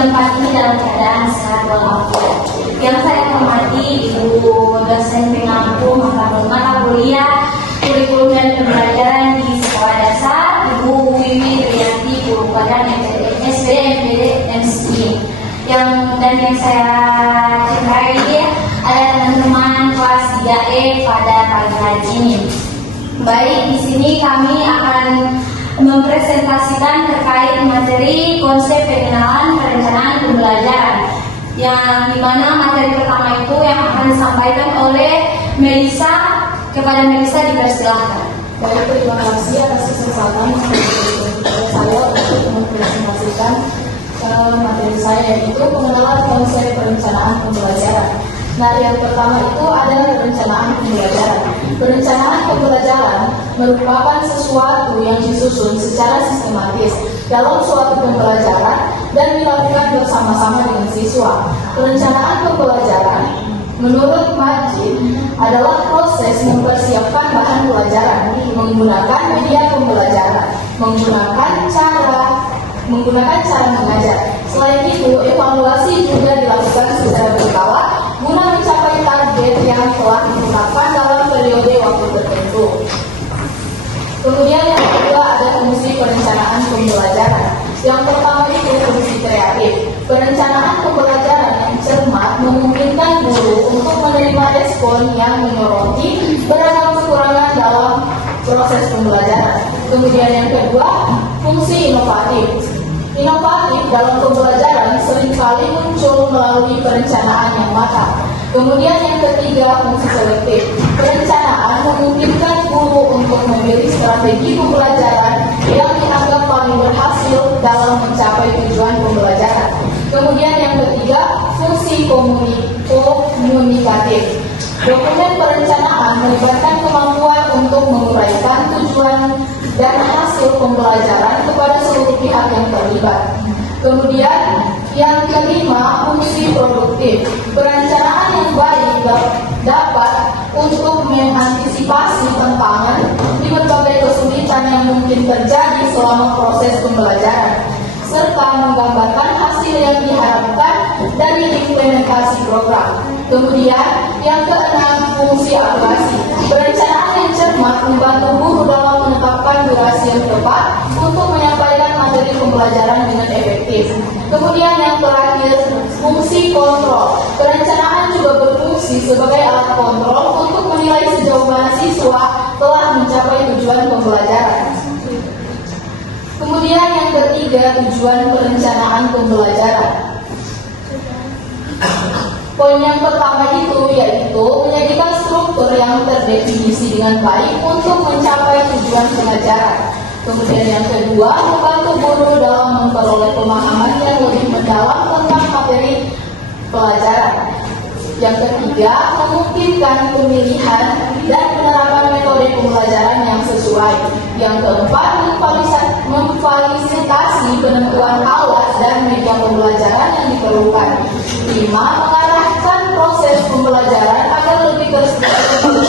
tempat ini dalam keadaan sehat walafiat. Yang saya hormati Ibu dosen pengampu mata kuliah kurikulum dan pembelajaran di sekolah dasar, Ibu Wiwi Triyanti, Guru Badan SPD MPD MSI. Yang saya cintai ada teman-teman kelas 3E pada pagi hari ini. Baik, di sini kami akan mempresentasikan terkait materi konsep pengenalan perencanaan pembelajaran, yang dimana materi pertama itu yang akan disampaikan oleh Melisa. Kepada Melisa dipersilahkan. Baik, terima kasih atas kesempatan saya untuk mempresentasikan materi saya, yaitu pengenalan konsep perencanaan pembelajaran. Nah, yang pertama itu adalah perencanaan pembelajaran. Perencanaan pembelajaran merupakan sesuatu yang disusun secara sistematis dalam suatu pembelajaran dan dilakukan bersama-sama dengan siswa. Perencanaan pembelajaran menurut Majid adalah proses mempersiapkan bahan pelajaran menggunakan media pembelajaran, menggunakan cara mengajar. Selain itu, evaluasi juga dilakukan secara berkala guna mencapai target yang telah ditetapkan dalam periode waktu tertentu. Kemudian yang kedua ada fungsi perencanaan pembelajaran. Yang pertama itu fungsi kreatif. Perencanaan pembelajaran yang cermat memungkinkan guru untuk menerima respon yang menyoroti beragam kekurangan dalam proses pembelajaran. Kemudian yang kedua, fungsi inovatif. Inovatif dalam pembelajaran seringkali muncul melalui perencanaan yang matang. Kemudian yang ketiga, fungsi selektif. Perencanaan memungkinkan guru untuk memilih strategi pembelajaran yang dianggap paling berhasil dalam mencapai tujuan pembelajaran. Kemudian yang ketiga, fungsi komunikatif. Dokumen perencanaan melibatkan kemampuan untuk menguraikan tujuan dan hasil pembelajaran kepada seluruh pihak yang terlibat. Kemudian yang kelima, fungsi produktif. Perencanaan yang baik dapat untuk mengantisipasi tantangan di berbagai kesulitan yang mungkin terjadi selama proses pembelajaran, serta menggambarkan hasil yang diharapkan dari implementasi program. Kemudian yang keenam, fungsi akurasi. Perencanaan yang cermat membantu guru dalam menetapkan durasi yang tepat untuk menyampaikan materi pembelajaran dengan efektif. Kemudian yang terakhir, fungsi kontrol. Perencanaan juga berfungsi sebagai alat kontrol untuk menilai sejauh mana siswa telah mencapai tujuan pembelajaran. Kemudian yang ketiga, tujuan perencanaan pembelajaran. Poin yang pertama itu yaitu menjadikan struktur yang terdefinisi dengan baik untuk mencapai tujuan pengajaran. Kemudian yang kedua, membantu guru dalam memperoleh pemahaman yang lebih mendalam tentang materi pelajaran. Yang ketiga, memungkinkan pemilihan dan penerapan metode pembelajaran yang sesuai. Yang keempat, memfasilitasi penentuan alat dan media pembelajaran yang diperlukan. 5. Mengarahkan proses pembelajaran agar lebih terstruktur.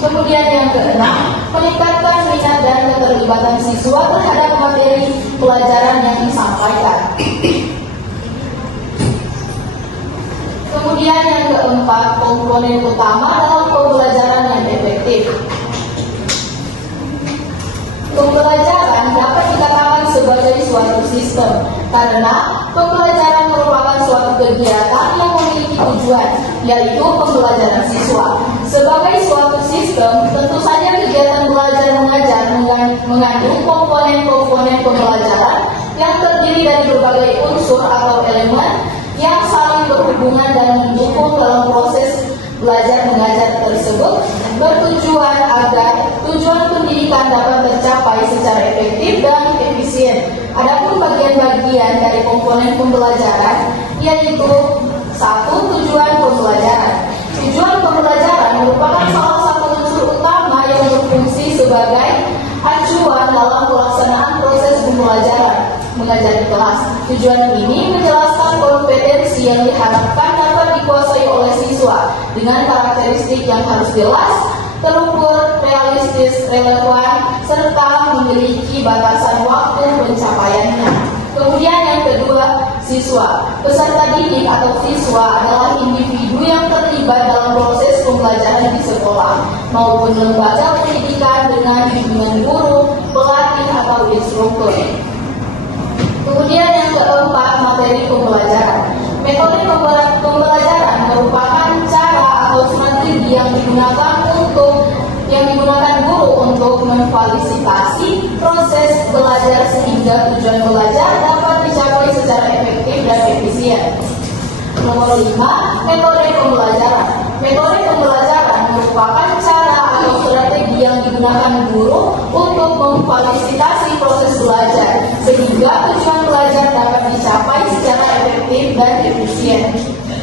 Kemudian yang keenam, meningkatkan minat dan keterlibatan siswa terhadap materi pelajaran yang disampaikan. Kemudian yang keempat, komponen utama dalam pembelajaran yang efektif. Pembelajaran dapat dikatakan sebagai suatu sistem karena pembelajaran merupakan suatu kegiatan yang memiliki tujuan, yaitu pembelajaran siswa. Sebagai suatu sistem, tentu saja kegiatan belajar mengajar mengandung komponen-komponen pembelajaran yang terdiri dari berbagai unsur atau elemen yang saling berhubungan dan mendukung dalam proses belajar mengajar tersebut, bertujuan agar tujuan pendidikan dapat tercapai secara efektif dan efisien. Adapun bagian-bagian dari komponen pembelajaran yaitu 1. Tujuan pembelajaran. Tujuan pembelajaran merupakan salah satu unsur utama yang berfungsi sebagai acuan dalam pelaksanaan proses pembelajaran mengajar di kelas. Tujuan ini menjelaskan kompetensi yang diharapkan dapat dikuasai oleh siswa dengan karakteristik yang harus jelas, terukur, realistis, relevan, serta memiliki batasan waktu pencapaiannya. Kemudian yang kedua, siswa. Peserta didik atau siswa adalah individu yang terlibat dalam proses pembelajaran di sekolah maupun lembaga pendidikan dengan bimbingan guru, pelatih atau instruktur. Kemudian yang keempat, materi pembelajaran. Metode pembelajaran merupakan cara atau strategi yang digunakan guru untuk memfasilitasi proses belajar sehingga tujuan belajar dapat dicapai secara efektif dan efisien. Nomor 5, metode pembelajaran. Metode pembelajaran merupakan cara atau strategi yang digunakan guru untuk memfasilitasi proses belajar sehingga tujuan belajar dapat dicapai secara efektif dan efisien.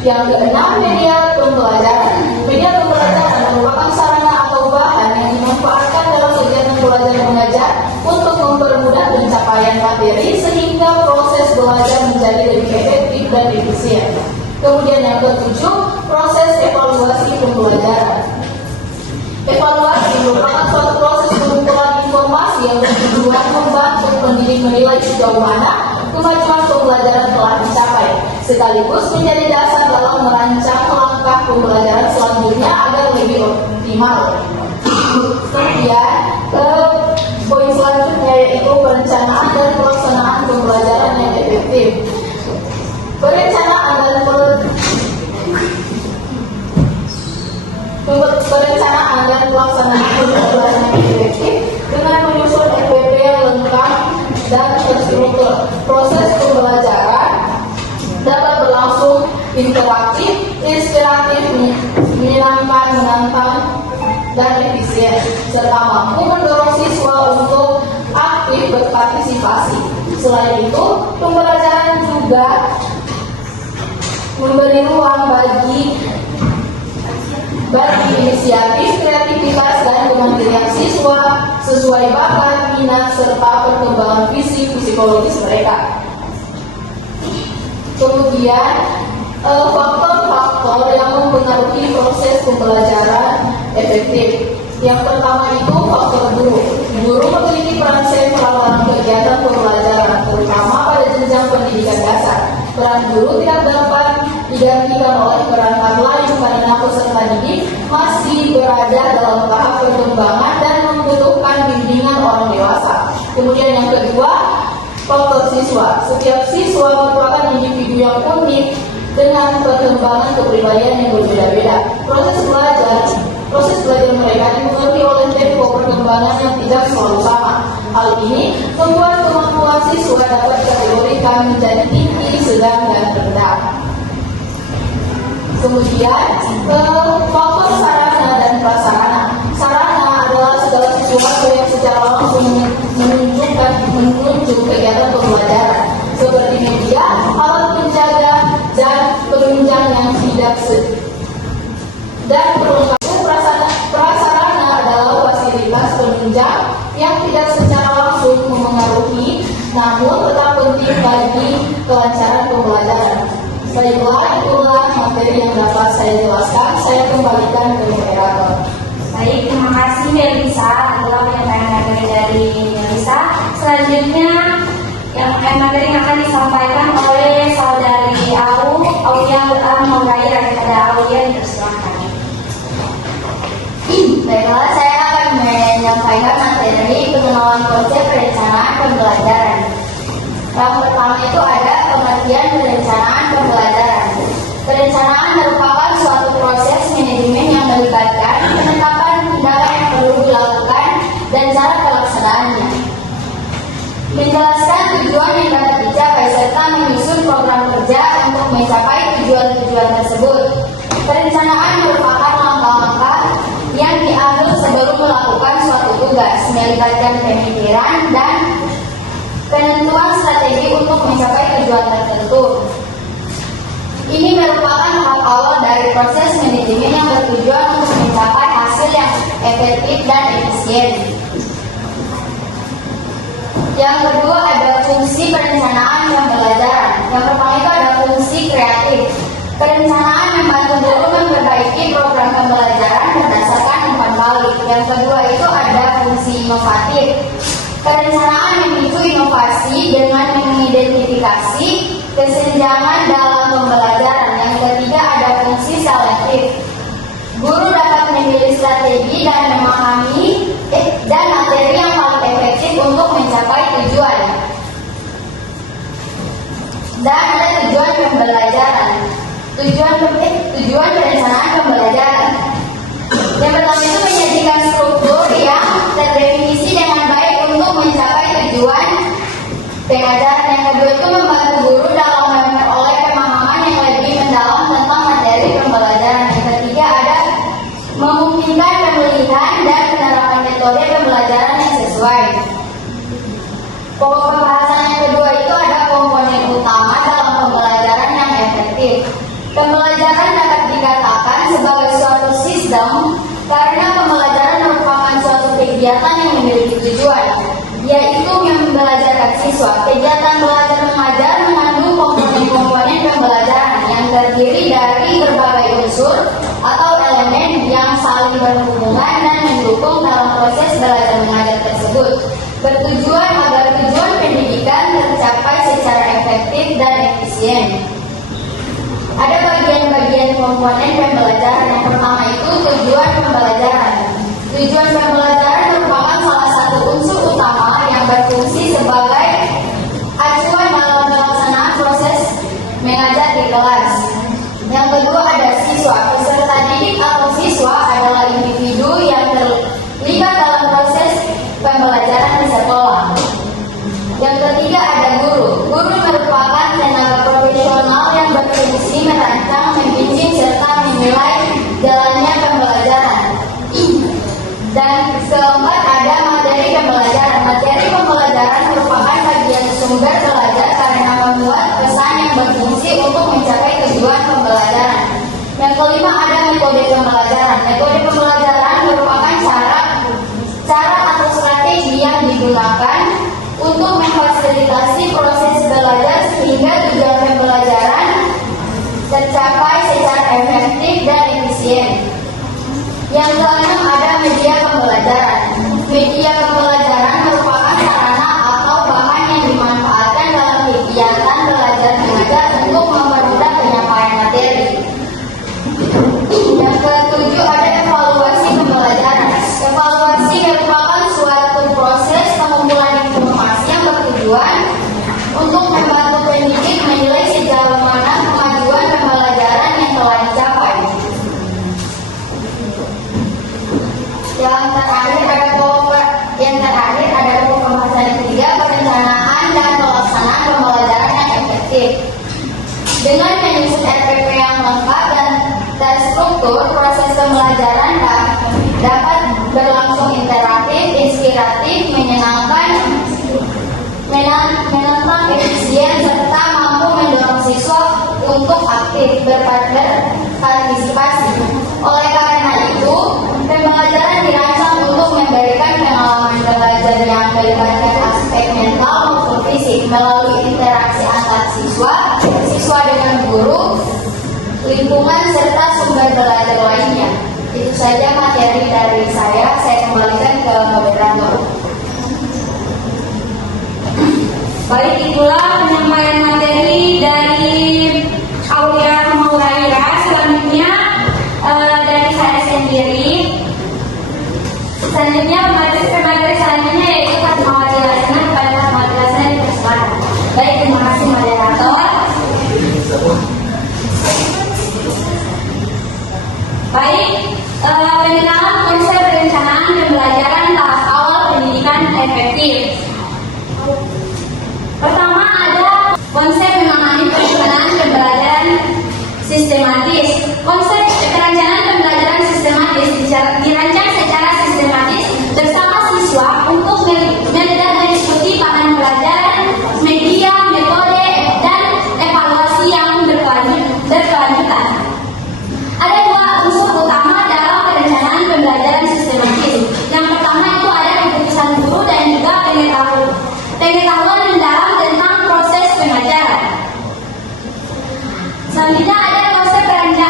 Yang keenam, media pembelajaran. Media pembelajaran merupakan sarana atau bahan yang dimanfaatkan dalam kegiatan belajar mengajar untuk mempermudah pencapaian materi sehingga proses belajar menjadi lebih efektif dan efisien. Kemudian yang ketujuh, proses evaluasi pembelajaran. Evaluasi merupakan suatu proses pengumpulan informasi yang bertujuan membantu pendidik menilai sejauh mana kemajuan pembelajaran telah dicapai, sekaligus menjadi dasar dalam merancang langkah pembelajaran selanjutnya agar lebih optimal. Kemudian, poin selanjutnya yaitu perencanaan dan pelaksanaan pembelajaran yang efektif. Perencanaan dan pelaksanaan pembelajaran yang efektif dengan menyusun FPP yang lengkap dan terstruktur. Proses pembelajaran dapat berlangsung interaktif, inspiratif, menyenangkan, menantang, dan efisien, serta mampu mendorong siswa untuk aktif berpartisipasi. Selain itu, pembelajaran juga memberi ruang bagi inisiatif, kreativitas, dan kemandirian siswa sesuai bakat, minat, serta perkembangan fisik psikologis mereka. Kemudian, faktor-faktor yang mempengaruhi proses pembelajaran efektif. Yang pertama itu faktor guru. Guru memiliki peran sentral dalam kegiatan pembelajaran, terutama pada jenjang pendidikan dasar. Peran guru tidak dapat digantikan oleh perangkat lain karena peserta didik masih berada dalam tahap perkembangan dan membutuhkan bimbingan orang dewasa. Kemudian yang kedua, faktor siswa. Setiap siswa merupakan individu yang unik dengan perkembangan kepribadian yang berbeda-beda. Proses belajar mereka dipengaruhi oleh tempo perkembangan yang tidak selalu sama. Hal ini membuat kemampuan siswa dapat dikategorikan menjadi tinggi, sedang, dan rendah. Kemudian, faktor sarana dan prasarana. Sarana adalah segala sesuatu yang secara langsung menunjuk kegiatan pembelajaran, seperti media, alat penjaga, dan penunjang yang tidak dan perlengkapan. Prasarana adalah fasilitas penunjang yang tidak secara langsung memengaruhi, namun tetap penting bagi kelancaran pembelajaran. Baiklah, itulah materi yang dapat saya jelaskan. Saya kembalikan ke moderator. Baik, terima kasih Melisa adalah penyampaian materi dari Melisa. Selanjutnya yang materi yang akan disampaikan oleh saudari Aulia Menggairah kepada Aulia, dipersilakan. Baiklah, saya akan menyampaikan materi pengenalan konsep perencanaan pembelajaran. Yang pertama itu ada pengertian perencanaan pembelajaran. Perencanaan merupakan suatu proses manajemen yang melibatkan penetapan tindakan yang perlu dilakukan dan cara pelaksanaannya. Menjelaskan tujuan yang dapat dicapai serta menyusun program kerja untuk mencapai tujuan-tujuan tersebut. Perencanaan merupakan langkah-langkah yang diambil sebelum melakukan suatu tugas, melibatkan pemikiran dan penentuan strategi untuk mencapai tujuan tertentu. Ini merupakan tahap awal dari proses manajemen yang bertujuan untuk mencapai hasil yang efektif dan efisien. Yang kedua ada fungsi perencanaan pembelajaran. Yang pertama itu ada fungsi kreatif. Perencanaan membantu guru memperbaiki program pembelajaran berdasarkan umpan balik. Yang kedua itu ada fungsi inovatif. Perencanaan memicu inovasi dengan mengidentifikasi kesenjangan dalam pembelajaran. Yang ketiga ada fungsi selektif. Guru dapat memilih strategi dan memahami dan materi yang paling efektif untuk mencapai tujuan. Dan ada tujuan pembelajaran. Tujuan perencanaan pembelajaran. Yang pertama itu menyajikan struktur yang terdefinisi dengan baik untuk mencapai tujuan pengajaran. Yang kedua itu membantu guru dalam memperoleh pemahaman yang lebih mendalam tentang materi pembelajaran. Yang ketiga ada memungkinkan pemilihan dan penerapan metode pembelajaran yang sesuai. Pokok pembahasan yang kedua itu ada komponen utama dalam pembelajaran yang efektif. Pembelajaran dapat dikatakan sebagai suatu sistem karena pembelajaran merupakan suatu kegiatan yang memiliki tujuan, yaitu membelajarkan siswa. Kegiatan belajar mengajar mengandung komponen-komponen pembelajaran yang terdiri dari berbagai unsur atau elemen yang saling berhubungan dan mendukung dalam proses belajar mengajar tersebut, bertujuan agar tujuan pendidikan tercapai secara efektif dan efisien. Ada bagian-bagian komponen pembelajaran. Yang pertama itu tujuan pembelajaran. Tujuan pembelajaran merupakan salah satu unsur utama yang berfungsi sebagai acuan dalam pelaksanaan proses mengajar di kelas. Yang kedua ada siswa. Peserta didik atau siswa adalah individu yang terlibat dalam proses pembelajaran di sekolah. Yang ketiga ada guru. Guru merupakan tenaga profesional yang berfungsi merancang, membimbing, serta menilai jalannya pembelajaran. Dan keempat ada materi pembelajaran. Materi pembelajaran merupakan bagian sumber belajar karena membuat pesan yang berfungsi untuk mencapai tujuan pembelajaran. Yang kelima ada metode pembelajaran. Metode pembelajaran merupakan cara atau strategi yang digunakan untuk memfasilitasi proses belajar sehingga tujuan pembelajaran tercapai secara efektif dan efisien. Yang keenam ada media pembelajaran. Media pembelajaran merupakan sarana atau bahan yang dimanfaatkan dalam kegiatan belajar mengajar untuk mempermudah penyampaian materi. Yang ketujuh ada evaluasi pembelajaran. Evaluasi merupakan suatu proses pengumpulan informasi yang bertujuan untuk membantu pendidik menilai sejauh mana kemajuan pembelajaran yang telah dicapai. Yang terakhir ada pokok pembahasan yang ketiga, perencanaan dan pelaksanaan pembelajaran yang efektif. Dengan menyusun RPP yang lengkap dan terstruktur, proses pembelajaran dapat berlangsung interaktif, inspiratif, menyenangkan, menantang, efisien, serta mampu mendorong siswa untuk aktif berpartisipasi. Oleh karena itu, pembelajaran dirancang untuk memberikan pengalaman belajar yang melibatkan aspek mental maupun fisik melalui interaksi antar siswa dengan guru, lingkungan, serta sumber belajar lainnya. Itu saja materi dari saya kembalikan ke moderator. Baik, itulah penyampaian materi dari Aulia Maulaira. Selanjutnya dari saya sendiri. Selanjutnya materi selanjutnya yaitu Fatmawati Lasana kepada Fatmawati Lasana dipersilakan. Baik, terima kasih moderator. Baik, pengenalan konsep perencanaan pembelajaran tahap awal pendidikan efektif. Pertama ada konsep memahami perencanaan pembelajaran sistematis. Konsep perencanaan pembelajaran sistematis dirancang secara sistematis bersama siswa untuk melihat dan diskusi bahan pelajaran, media, metode, dan evaluasi yang berkelanjutan. Ada dua unsur utama dalam perencanaan pembelajaran sistematis. Yang pertama itu ada keputusan guru dan juga pengetahuan mendalam tentang proses pengajaran. Selanjutnya ada konsep perencanaan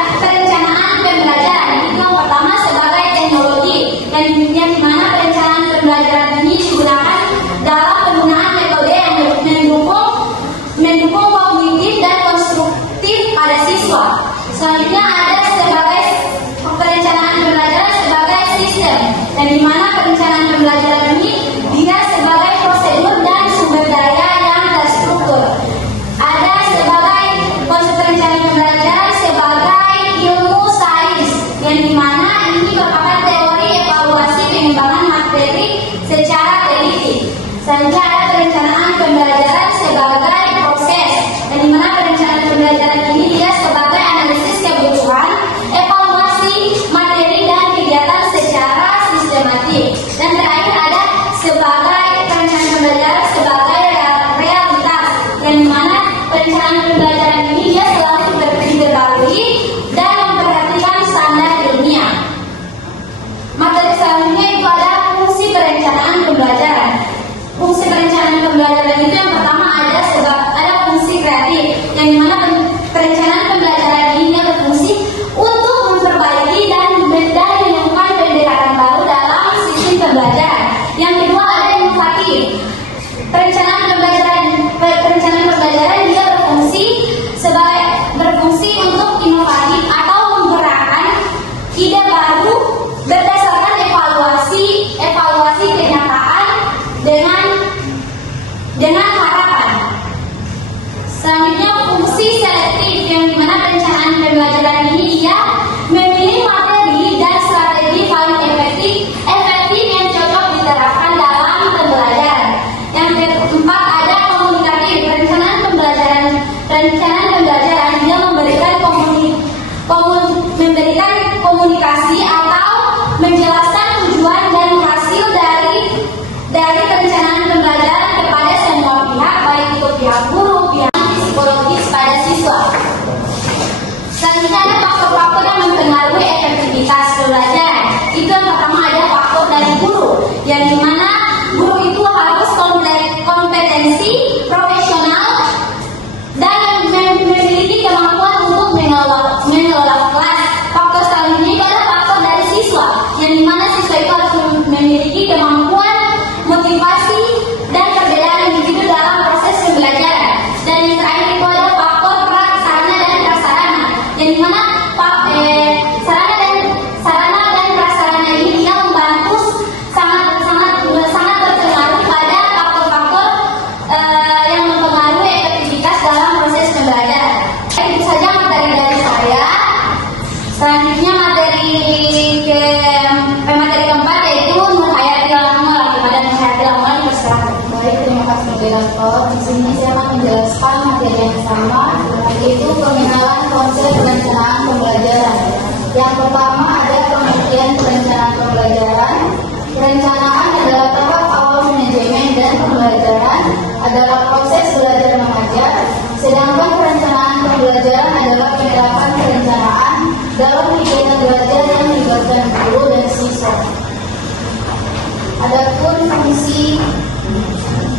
perencanaan pembelajaran ini dia selalu diperbarui dan memperhatikan standar ilmiah. Materi selanjutnya itu ada fungsi perencanaan pembelajaran. Fungsi perencanaan pembelajaran itu yang pertama ada fungsi kreatif, yang dimana perencanaan pembelajaran ini berfungsi untuk memperbaiki dan menemukan pendekatan baru dalam sistem pembelajaran. Yang kedua ada inovatif. Perencanaan pembelajaran dia berfungsi untuk inovatif atau menggerakkan ide baru berdasarkan evaluasi kenyataan dengan harapan. Selanjutnya fungsi selektif, yang dimana perencanaan pembelajaran ini dia memilih materi dan strategi paling efektif yang cocok diterapkan dalam pembelajaran. Yang keempat ada komunikatif. Perencanaan pembelajaran dia memberikan komunikasi atau menjelaskan tujuan dan hasil dari perencanaan pembelajaran kepada semua pihak, baik itu pihak guru, pihak psikologis pada siswa. Selanjutnya ada faktor-faktor yang mempengaruhi efektivitas pembelajaran. Itu yang pertama ada faktor dari guru, yang dimana guru itu harus kompetensi profesional dan memiliki kemampuan untuk mengelola kelas. Faktor selanjutnya itu ada faktor dari siswa, yang dimana siswa itu harus memiliki kemampuan, motivasi, dan perbedaan individu dalam proses pembelajaran. Dan yang terakhir itu ada faktor sarana dan prasarana, yang dimana sarana dan prasarana ini dia membantu sangat berpengaruh pada faktor-faktor yang mempengaruhi efektivitas dalam proses pembelajaran. Itu saja materi dari saya. Selanjutnya materi keempat yaitu menghayati amal. Kepada menghayati amal dipersilakan. Baik, terima kasih moderator. Di sini saya akan menjelaskan materi yang sama, yaitu pengenalan konsep perencanaan pembelajaran. Yang pertama ada pengertian perencanaan pembelajaran. Perencanaan adalah tahap awal manajemen dan pembelajaran adalah proses belajar mengajar, sedangkan perencanaan pembelajaran adalah penerapan perencanaan dalam kegiatan belajar yang melibatkan guru dan siswa. Adapun fungsi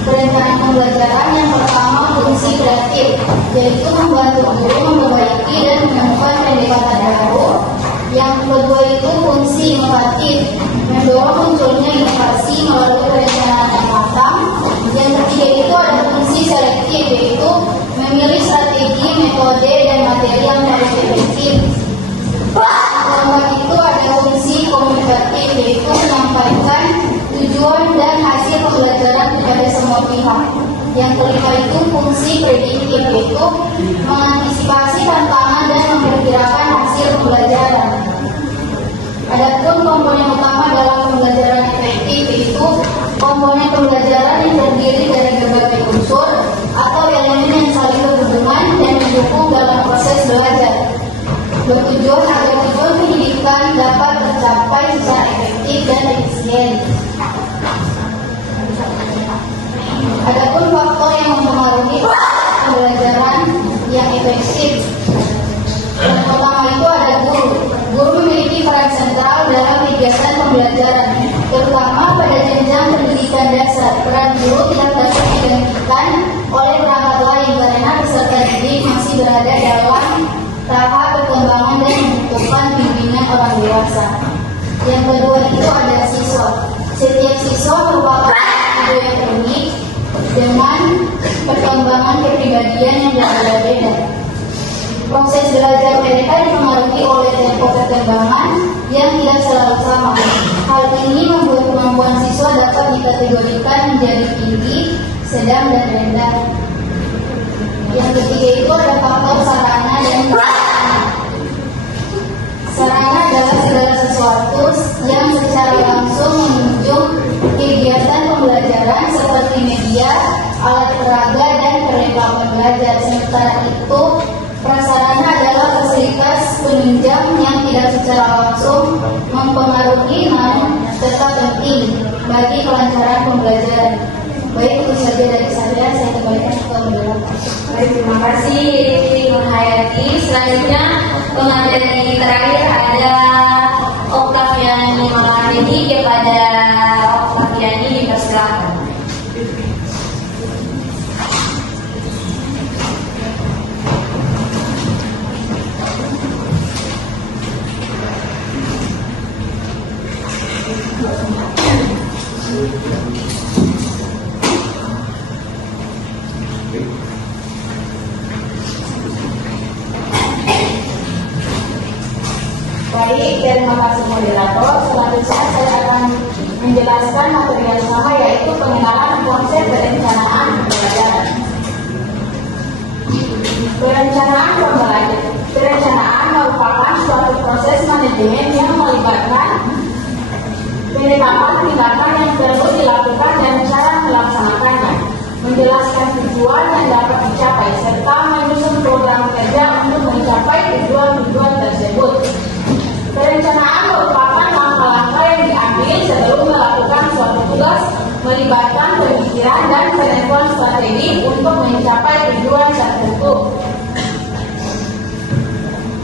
perencanaan pembelajaran yang pertama fungsi kreatif, yaitu membantu guru memperbaiki dan menemukan pendekatan baru. Yang kedua itu fungsi inovatif, mendorong munculnya inovasi melalui perencanaan yang matang. Yang ketiga itu ada fungsi selektif, yaitu memilih strategi, metode, dan materi yang paling efektif. Keempat itu ada fungsi komunikatif, yaitu menyampaikan tujuan dan hasil pembelajaran kepada semua pihak. Yang kelima itu fungsi prediktif, yaitu mengantisipasi tantangan dan memperkirakan hasil pembelajaran. Adapun komponen utama dalam pembelajaran efektif yaitu komponen pembelajaran yang terdiri dari berbagai unsur atau elemen yang saling berhubungan dan mendukung dalam proses belajar, bertujuan agar tujuan pendidikan dapat tercapai secara efektif dan efisien. Adapun faktor yang mempengaruhi pembelajaran yang efektif, yang pertama itu ada guru. Guru memiliki peran sentral dalam kegiatan pembelajaran, terutama pada jenjang pendidikan dasar. Peran guru tidak dapat digantikan oleh perangkat lain karena peserta didik masih berada dalam tahap perkembangan dan membutuhkan bimbingan orang dewasa. Yang kedua itu ada siswa. Setiap siswa merupakan individu yang unik dengan perkembangan kepribadian yang berbeda-beda. Proses belajar mereka dipengaruhi oleh tempo perkembangan yang tidak selalu sama. Hal ini membuat kemampuan siswa dapat dikategorikan menjadi tinggi, sedang, dan rendah. Yang ketiga itu ada faktor sarana dan prasarana. Sarana adalah segala sesuatu yang secara langsung menunjuk kegiatan pembelajaran seperti media, alat peraga, dan perlengkapan belajar. Sementara itu, prasarana adalah fasilitas penunjang yang tidak secara langsung mempengaruhi namun tetap penting bagi kelancaran pembelajaran. Baik, itu saja dari saya kembalikan ke moderator. Baik, terima kasih Ibu Hayati. Selanjutnya pemateri terakhir ada Oktaviani Maulani. Kepada Oktaviani dipersilakan. Baik, terima kasih moderator. Selanjutnya saya akan menjelaskan materi yang sama, yaitu pengenalan konsep perencanaan pembelajaran. Perencanaan merupakan suatu proses manajemen yang melibatkan penetapan tindakan yang perlu dilakukan dan cara melaksanakannya, menjelaskan tujuan yang dapat dicapai, serta menyusun program kerja untuk mencapai tujuan-tujuan tersebut. Perencanaan merupakan langkah-langkah yang diambil sebelum melakukan suatu tugas, melibatkan pemikiran dan penentuan strategi untuk mencapai tujuan tertentu.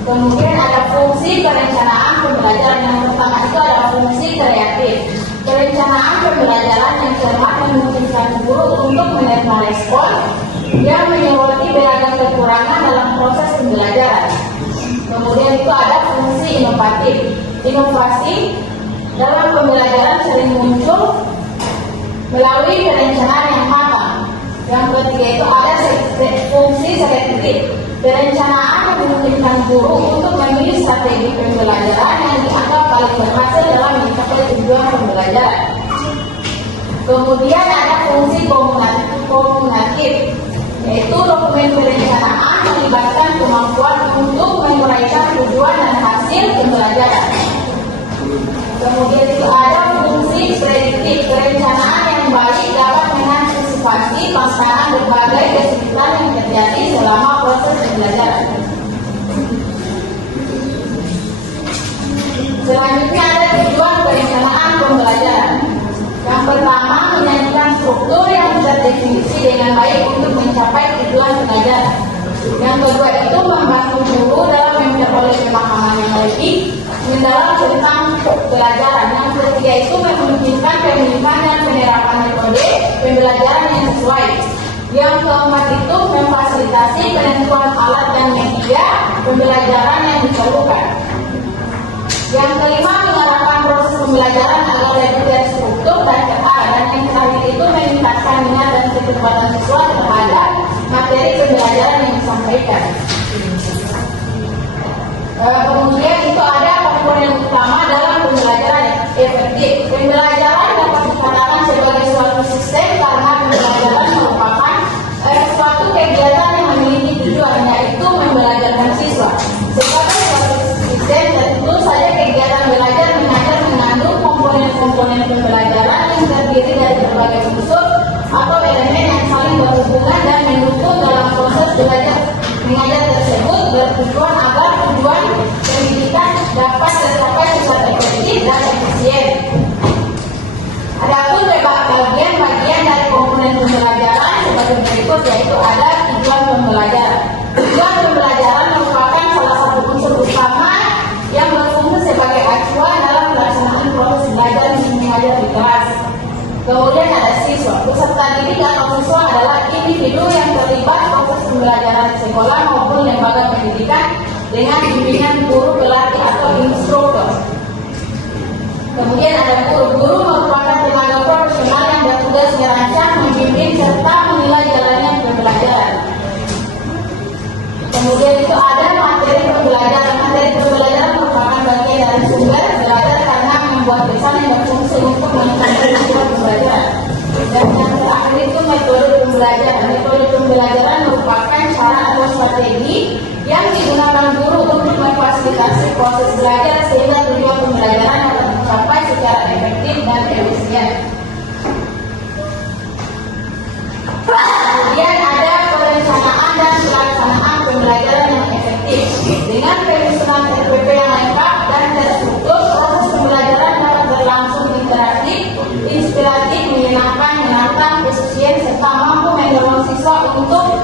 Kemudian ada fungsi perencanaan pembelajaran. Yang pertama itu ada fungsi kreatif. Perencanaan pembelajaran yang cermat memungkinkan guru untuk menerima respon yang menyoroti beragam kekurangan dalam proses pembelajaran. Kemudian itu ada fungsi inovatif. Inovasi dalam pembelajaran sering muncul melalui perencanaan yang matang. Yang ketiga itu ada fungsi selektif. Perencanaan memungkinkan guru untuk memilih strategi pembelajaran yang dianggap paling berhasil dalam mencapai tujuan pembelajaran. Kemudian ada fungsi komunikatif, yaitu dokumen perencanaan melibatkan kemampuan untuk menguraikan tujuan dan hasil pembelajaran. Kemudian itu ada fungsi prediktif. Perencanaan yang baik dapat mengantisipasi pelaksanaan berbagai kesulitan yang terjadi selama proses pembelajaran. Selanjutnya ada tujuan perencanaan pembelajaran. Yang pertama, menyajikan struktur yang terdefinisi dengan baik untuk mencapai tujuan pelajaran. Yang kedua itu membantu guru dalam memperoleh pemahaman yang lebih mendalam tentang pelajaran. Yang ketiga itu memungkinkan pemilihan dan penerapan metode pembelajaran yang sesuai. Yang keempat itu memfasilitasi penentuan alat dan media pembelajaran yang diperlukan. Yang kelima, mengarahkan proses pembelajaran agar lebih terstruktur dan terarah. Dan yang terakhir itu meningkatkan minat dan kecepatan siswa terhadap materi pembelajaran yang disampaikan. Kemudian itu ada komponen utama dalam pembelajaran efektif. Pembelajaran dapat dikatakan sebagai suatu sistem karena pembelajaran merupakan suatu kegiatan yang memiliki tujuan, yaitu membelajarkan siswa. Sebagai suatu sistem, tentu saja kegiatan belajar mengajar mengandung komponen-komponen pembelajaran yang terdiri dari berbagai unsur atau elemen yang saling berhubungan dan mendukung dalam proses belajar mengajar tersebut, bertujuan agar tujuan pendidikan dapat tercapai secara efektif dan efisien. Adapun bagian-bagian dari komponen pembelajaran sebagai berikut, yaitu ada tujuan pembelajaran. Tujuan pembelajaran merupakan salah satu unsur utama yang berfungsi sebagai acuan dalam pelaksanaan proses belajar mengajar di kelas. Kemudian ada siswa. Peserta didik atau siswa adalah individu yang terlibat proses pembelajaran sekolah maupun lembaga pendidikan dengan bimbingan guru, pelatih atau instruktur. Kemudian ada guru. Guru merupakan tenaga profesional yang bertugas merancang, membimbing serta menilai jalannya pembelajaran. Kemudian itu ada materi pembelajaran. Materi pembelajaran merupakan bagian dari sumber belajar karena membuat pesan yang berfungsi untuk mencapai tujuan pembelajaran. Dan yang terakhir itu metode pembelajaran. Metode pembelajaran merupakan cara atau strategi yang digunakan guru untuk memfasilitasi proses belajar sehingga tujuan pembelajaran dapat dicapai secara efektif dan efisien. Kemudian ada perencanaan dan pelaksanaan pembelajaran yang efektif. Dengan penyusunan RPP yang lengkap dan terstruktur, proses pembelajaran dapat berlangsung interaktif, inspiratif, menyenangkan, menantang, efisien, serta mampu mendorong siswa untuk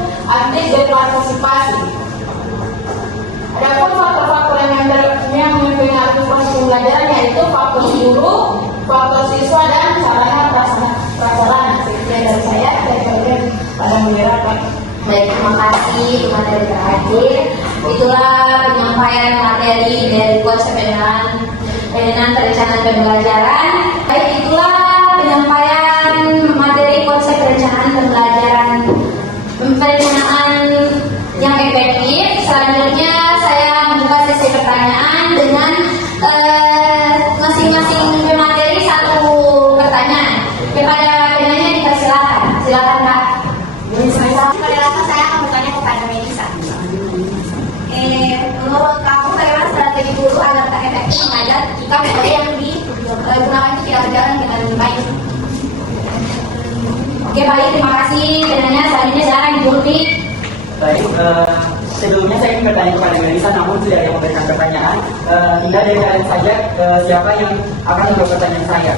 Baik, terima kasih materi terakhir. Itulah penyampaian materi dari konsep penelitian perencanaan pembelajaran. Baik, itulah penyampaian materi konsep perencanaan yang efektif. Selanjutnya saya membuka sesi pertanyaan dengan masing-masing pemateri satu pertanyaan. Kepada penanya dipersilakan. Silakan Kak. Pada rasa saya akan bertanya kepada Melisa. Menurut kamu bagaimana strategi guru agar tak efektif mengajar jika metode yang digunakan itu tidak berjalan dengan baik? Oke, baik, terima kasih. Penanya selanjutnya silakan Jurni. Baik, sebelumnya saya ingin bertanya kepada Melisa, namun sudah ada yang memberikan pertanyaan. Tinggal dari kalian saja siapa yang akan menjawab pertanyaan saya.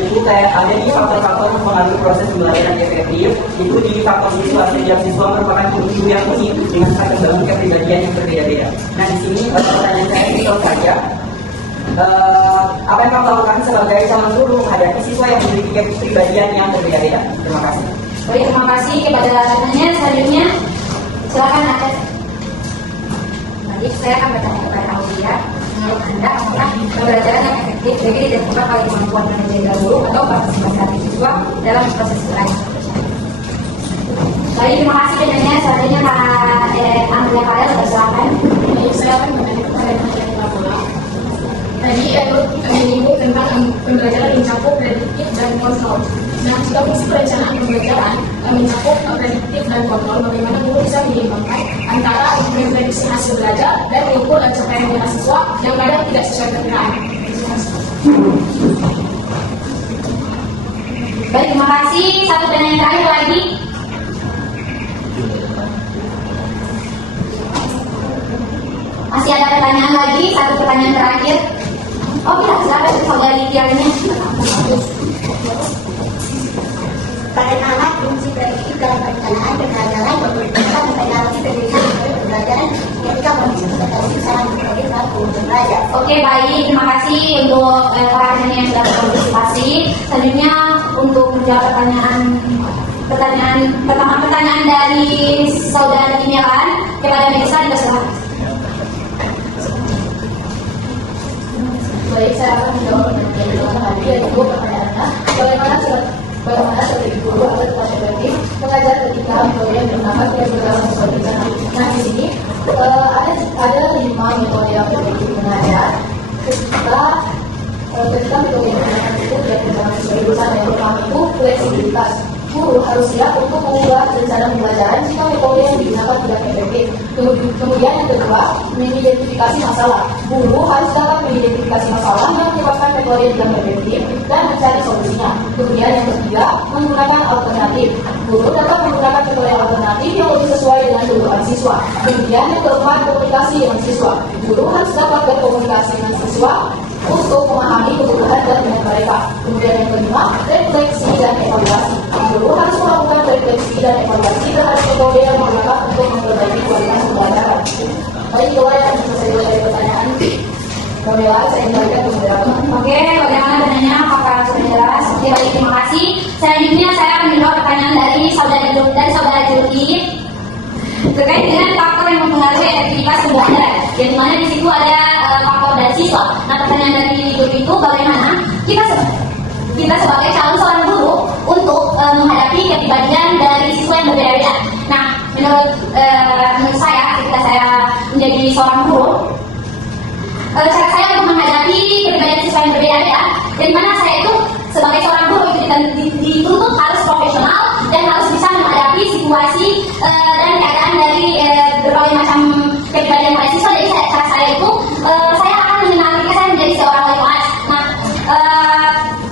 Itu kayak ada di faktor-faktor mempengaruhi proses pembelajaran yang efektif. Itu di faktor siswa. Setiap siswa merupakan individu yang unik dengan karakter dalam kepribadian yang berbeda-beda. Nah, di sini pertanyaan saya ini kalau saja apa yang kamu lakukan sebagai calon guru menghadapi siswa yang memiliki kepribadian yang berbeda-beda? Terima kasih. Baik, terima kasih kepada penanya. Selanjutnya silakan Aceh. Baik, saya akan bertanya kepada Aulia. Menurut Anda, apakah pembelajaran yang efektif bagi ditentukan oleh kemampuan menjaga guru atau partisipasi siswa dalam proses belajar? Baik, terima kasih penanya. Selanjutnya Kak Amelia Farel, silakan. Baik, saya akan bertanya kepada materi pula. Tadi menyinggung tentang pembelajaran mencakup prediktif dan kontrol. Nah, jika fungsi perencanaan pembelajaran mencakup prediktif dan kontrol, bagaimana guru bisa menyeimbangkan antara memprediksi hasil belajar dan mengukur capaian mahasiswa yang kadang tidak sesuai perkiraan. Baik, terima kasih. Satu penanya terakhir lagi. Masih ada pertanyaan lagi, satu pertanyaan terakhir. Oh iya, silakan saudari Tiarnya. Bagaimana fungsi prediktif dalam perencanaan pembelajaran berkaitan dengan pembelajaran ketika kondisi tertentu sangat berbeda dalam proses belajar? Oke, baik, terima kasih untuk pertanyaan yang sudah berpartisipasi. Selanjutnya untuk menjawab pertanyaan dari saudari Milan kepada Melisa dipersilakan. Baik, saya akan menjawab pertanyaan tadi, yaitu pertanyaannya bagaimana strategi guru agar tetap efektif mengajar ketika metode yang digunakan tidak berjalan sesuai rencana. Nah, di sini ada 5 metode yang efektif mengajar ketika metode yang digunakan itu tidak berjalan sesuai rencana. Yang pertama itu fleksibilitas. Guru harus siap untuk mengubah rencana pembelajaran jika metode yang digunakan tidak efektif. Kemudian yang kedua, mengidentifikasi masalah. Guru harus dapat mengidentifikasi masalah yang menyebabkan metode yang tidak efektif dan mencari solusinya. Kemudian yang ketiga, menggunakan alternatif. Guru dapat menggunakan metode alternatif yang lebih sesuai dengan kebutuhan siswa. Kemudian yang keempat, komunikasi dengan siswa. Guru harus dapat berkomunikasi dengan siswa untuk memahami kebutuhan dan minat mereka. Kemudian yang kelima, refleksi dan evaluasi. Guru harus melakukan refleksi dan evaluasi terhadap metode yang digunakan untuk memperbaiki kualitas pembelajaran. Baik, itulah yang bisa saya jawab dari pertanyaan. Kamila, saya kembalikan ke moderator. Oke, bagaimana penanya? Apakah sudah jelas? Oke, baik, terima kasih. Selanjutnya saya akan menjawab pertanyaan dari saudara Jurki terkait dengan faktor yang mempengaruhi efektivitas pembelajaran. Yang mana di situ ada faktor dari siswa. Nah, pertanyaan dari Jurki itu bagaimana kita sebagai calon seorang guru untuk menghadapi kepribadian dari siswa yang berbeda-beda. Nah, menurut saya ketika saya menjadi seorang guru, cara saya untuk menghadapi kepribadian siswa yang berbeda-beda, dari mana saya itu sebagai seorang guru itu dituntut harus profesional dan harus bisa menghadapi situasi dan keadaan dari berbagai macam kepribadian para siswa. Jadi cara saya itu saya akan mengenal ketika saya menjadi seorang wali kelas. Nah,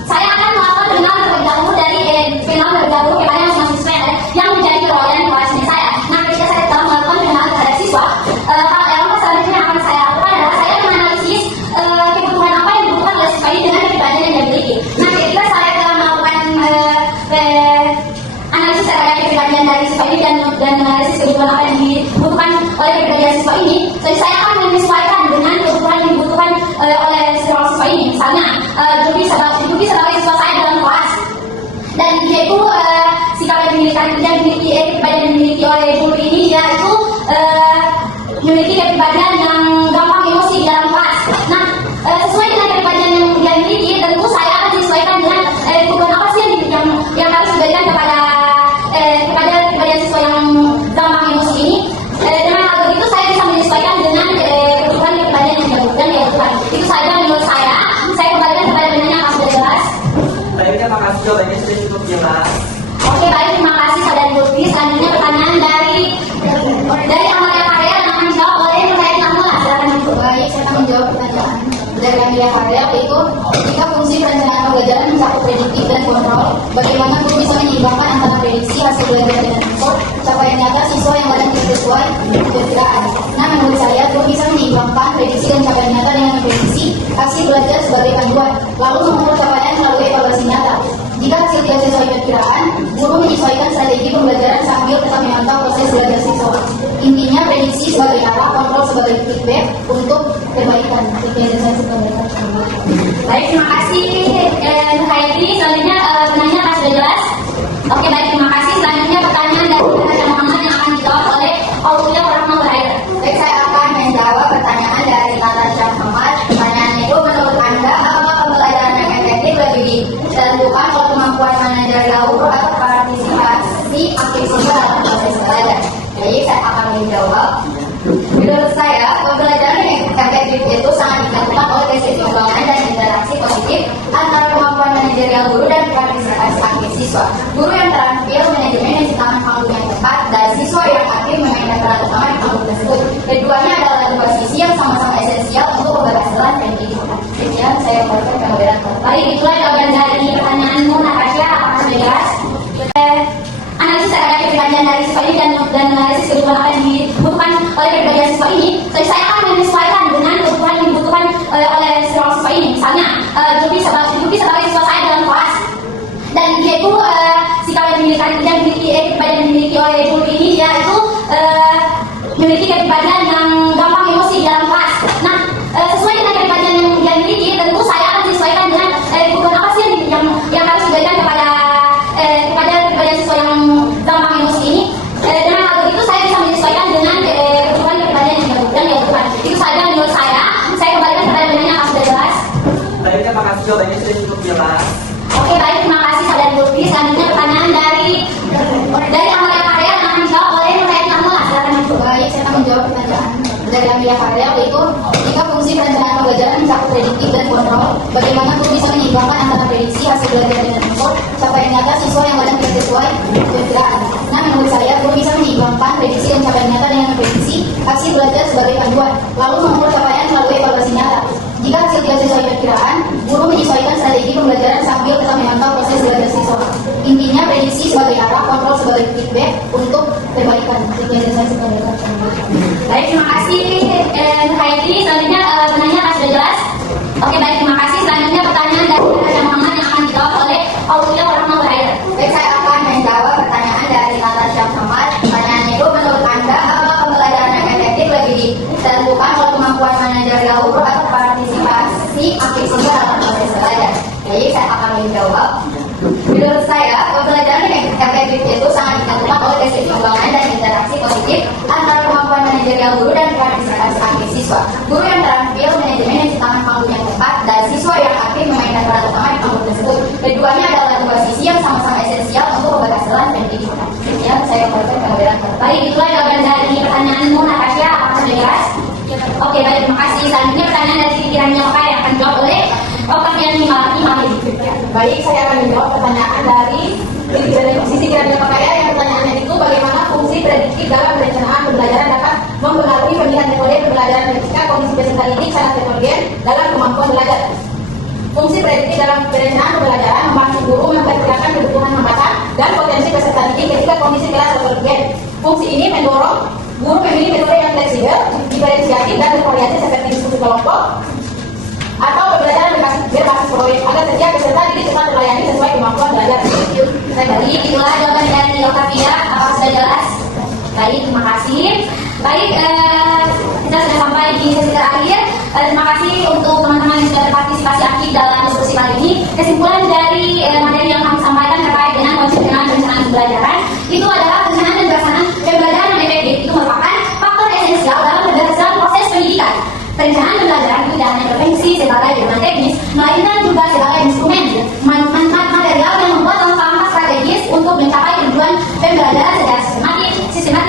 saya akan melakukan pengenalan terlebih dahulu kepada masing-masing siswa yang menjadi perwakilan kelasnya saya. Nah, ketika saya telah melakukan pengenalan terhadap siswa, hal yang selanjutnya yang akan saya lakukan adalah saya menganalisis kebutuhan apa yang dibutuhkan oleh siswa ini dengan kepribadian yang dia miliki. Nah, ketika saya telah melakukan analisis terhadap kepribadian dari siswa ini dan menganalisis kebutuhan apa yang dibutuhkan oleh kepribadian siswa ini, jadi saya akan menyesuaikan dengan kebutuhan yang dibutuhkan oleh siswa ini. Misalnya, Jurki sebagai siswa saya dalam kelas, dan dia itu sikap yang dimiliki Amelia Carrel itu jika fungsi perencanaan pembelajaran mencakup prediktif dan kontrol, bagaimana guru bisa menyeimbangkan antara prediksi hasil belajar dengan unsur capaian nyata siswa yang kadang tidak sesuai perkiraan. Nah, menurut saya guru bisa menyeimbangkan prediksi dan capaian nyata dengan memprediksi hasil belajar sebagai panduan, lalu mengukur capaian melalui evaluasi nyata. Jika hasil tidak sesuai perkiraan, guru menyesuaikan strategi pembelajaran sambil tetap memantau proses belajar siswa. Intinya prediksi sebagai awal, kontrol sebagai feedback untuk perbaikan. Baik, terima kasih Hayati. Selanjutnya pertanyaannya apa sudah jelas? Oke, baik, terima kasih. Selanjutnya pertanyaan dari Raja Muhammad yang akan dijawab oleh Aulia Rahmatullah. Baik, saya akan menjawab pertanyaan dari Natasha Muhammad. Pertanyaannya itu, menurut Anda, apakah pembelajaran yang efektif lebih ditentukan oleh kemampuan manajerial guru atau partisipasi aktif siswa dalam proses belajar? Jadi, saya akan menjawab. Menurut saya, pembelajaran yang efektif itu sangat ditentukan oleh keseimbangan dan interaksi positif antara kemampuan manajerial guru dan partisipasi aktif siswa. Guru yang terampil manajemen yang tangan panggung yang tepat dan siswa yang aktif memainkan peran utama di panggung tersebut. Keduanya adalah dua sisi yang sama-sama esensial untuk keberhasilan pendidikan. Sekian saya berikan gambaran. Baik, itulah jawaban dari pertanyaanmu, Natasha. Apakah sudah jelas? Analisis terhadap kepribadian dari siswa ini dan analisis kebutuhan apa yang dibutuhkan oleh kepribadian siswa ini. Jadi saya akan menyesuaikan dengan kebutuhan yang dibutuhkan oleh seorang siswa ini. Misalnya, Julfi sebagai siswa saya dalam kelas, dan dia itu sikap yang dimiliki oleh Julfi ini, dia itu memiliki kepribadian yang gampang emosi dalam kelas. Nah, sesuai dengan kepribadian yang dia miliki, tentu saya akan menyesuaikan dengan kebutuhan apa sih yang harus diberikan kepada kepribadian siswa yang gampang emosi ini. Dengan hal begitu saya bisa menyesuaikan dengan kebutuhan kepribadian yang dibutuhkan. Itu saja menurut saya. Saya kembalikan pertanyaannya, apa sudah jelas? Baik, terima kasih, jawabannya sudah cukup jelas. Oke, baik, terima kasih saudara Lutfi. Selanjutnya pertanyaan dari Amelia Carrel yang akan dijawab oleh Nurhayati Amula. Silakan Ibu. Baik, saya akan menjawab pertanyaan dari Amelia Carrel itu jika fungsi perencanaan pembelajaran mencakup prediktif dan kontrol, bagaimana guru bisa menyeimbangkan antara prediksi hasil belajar dengan unsur capaian nyata siswa yang kadang tidak sesuai perkiraan. Nah, menurut saya guru bisa menyeimbangkan prediksi dan capaian nyata dengan memprediksi hasil belajar sebagai panduan, lalu mengukur capaian melalui evaluasi nyata. Jika hasil tidak sesuai perkiraan, guru menyesuaikan strategi pembelajaran sambil tetap memantau proses belajar siswa. Intinya prediksi sebagai arah, kontrol sebagai feedback untuk perbaikan. Baik, terima kasih Hayati. Selanjutnya pertanyaan apa sudah jelas? Oke, baik, terima kasih. Selanjutnya pertanyaan dari Raja Muhammad yang akan dijawab oleh Aulia Rahmatullah. Baik, saya akan menjawab pertanyaan dari Natasha Muhammad. Pertanyaannya itu, menurut Anda, apakah pembelajaran yang efektif lebih ditentukan oleh kemampuan manajerial guru atau partisipasi aktif siswa dalam proses belajar? Jadi, saya akan menjawab. Menurut saya, pembelajaran yang efektif itu sangat ditentukan oleh keseimbangan dan interaksi positif antara kemampuan manajerial guru dan partisipasi aktif siswa. Guru yang terampil manajemen yang tangan panggung yang tepat dan siswa yang aktif memainkan peran utama di panggung tersebut. Keduanya adalah dua sisi yang sama-sama esensial untuk keberhasilan pendidikan. Sekian saya berikan gambaran. Baik, itulah jawaban dari pertanyaanmu, Natasha. Apakah sudah jelas? Oke, baik, terima kasih. Selanjutnya pertanyaan dari Siti Kirania Maka yang akan dijawab oleh Oktavian Imam. Baik, saya akan menjawab pertanyaan dari Siti Kirania Maka yang pertanyaannya itu, bagaimana fungsi prediktif dalam perencanaan pembelajaran dapat mempengaruhi pemilihan metode pembelajaran ketika kondisi peserta didik sangat heterogen dalam kemampuan belajar. Fungsi prediktif dalam perencanaan pembelajaran membantu guru memperkirakan kebutuhan hambatan dan potensi peserta didik ketika kondisi kelas heterogen. Fungsi ini mendorong guru memilih metode yang fleksibel, diferensiatif dan bervariasi seperti diskusi kelompok atau pembelajaran berbasis proyek agar setiap peserta didik cepat terlayani sesuai kemampuan belajar. Baik, itulah jawaban dari Oktavia. Apakah sudah jelas? Baik, terima kasih. Baik, kita sudah sampai di sesi terakhir. Terima kasih untuk teman-teman yang sudah berpartisipasi aktif dalam diskusi kali ini. Kesimpulan dari materi yang kami sampaikan terkait dengan konsep perencanaan pembelajaran itu adalah perencanaan dan pelaksanaan pembelajaran yang efektif itu merupakan faktor esensial dalam keberhasilan proses pendidikan. Perencanaan pembelajaran itu tidak hanya berfungsi sebagai domain teknis, melainkan juga sebagai instrumen material yang membuat langkah-langkah strategis untuk mencapai tujuan pembelajaran secara sistematis